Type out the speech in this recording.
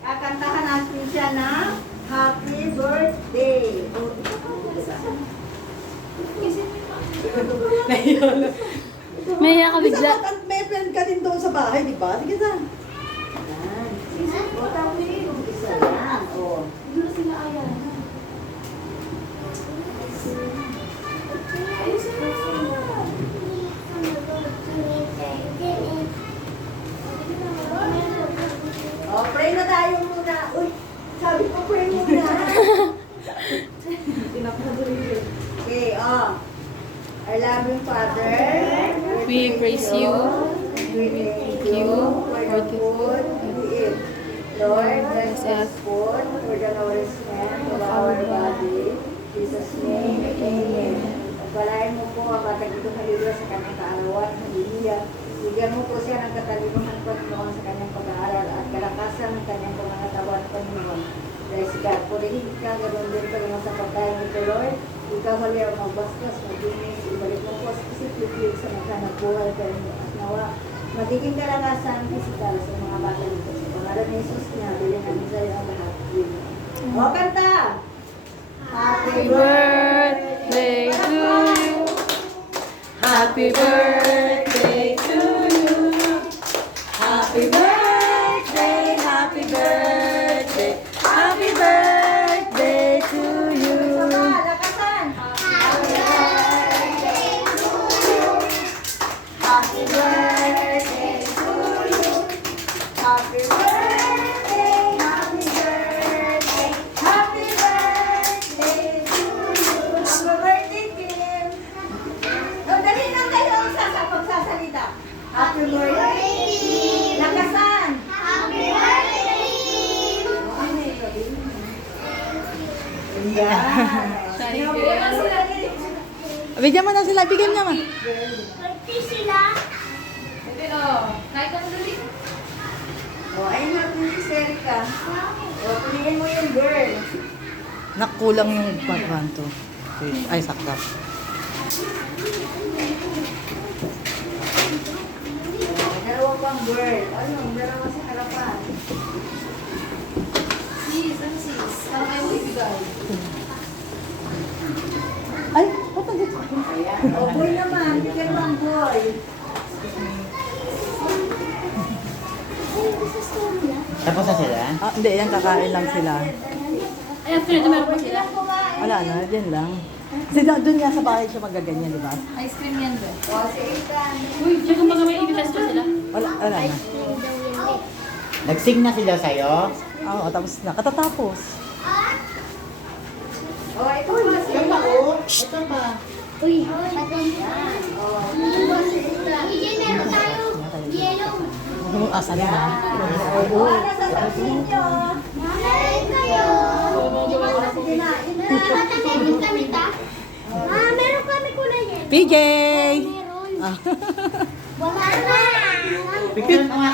Kakantahan natin siya na Happy Birthday. Oh, ito pa Maya ka bigla. May friend ka din doon sa bahay, di ba? Sige na. Yan. O, tawin. Isa lang. O. Hindi na sila ayan. O, pray na tayo muna. Uy, sabi ko pray muna. Okay, Our loving Father, We praise you. We thank you for the food we eat. Lord, bless us food for the nourishment of our body. In Jesus' name, amen. Pagpalain mo po ang katagitong halilwa sa kanyang kaarawan, halilia. Bigyan mo po siya ng katalinuhan, Panginoon, sa kanyang pag-aaral at kalakasan ng kanyang pangangatawan, Panginoon. Bless God. Purihin ka, ganoon din Panginoon sa pagkain nito, Lord. Ikaw hali ang magbastos, maglinis, ibalik mo po sa isip-ipig sa maghanap buhay, Panginoon. At nawa, magiging kalakasan pisikal sa mga bata nito. Sa pangalan ni Jesus niya, bilhin namin sa iyo ang lahat. O, kanta! Happy Birthday to you. Happy birthday to you. Happy birthday, happy birthday. Happy birthday to you. Sama, lakasan! Happy birthday to you. Happy birthday to you. Happy birthday, happy birthday, happy birthday to you. Happy birthday, Kim. O, dali lang kayo ang magsasalita. Happy birthday. Lakasan. Happy birthday! Bigyan mo na sila, bigyan naman. Birthday sila. O, ayun na, please, Erica. O, piliin mo yung girl. Nakulang yung pagkanto. Ay, sakta. Dalawa pang girl. Ano, dalawa sa harapan. Ay, ba't nandito ako? Ayan. O, boy naman. Bigyan mo ang boy. Tapos na sila? Ah, hindi, yan kakain lang sila. Ay, after ito meron pa sila. Wala na, dyan lang. Sila, doon nga sa bahay siya magaganyan, di ba? Ice cream yan ba? O, si Ethan. Uy, siya kung mga may ibitas pa sila. Wala na. Nag-sing na sila sa'yo? Oo, tapos na. Katatapos. O, ito pa si Ito pa. Uy, patay. O, Hindi meron tayo. Yellow. Asa na ba? o, ano sa sabihin nyo? Meron kayo. Sige na, yun na. Patay kami ta. Meron kami kulay yan. PJ! Meron. Wala na. Picture mo nga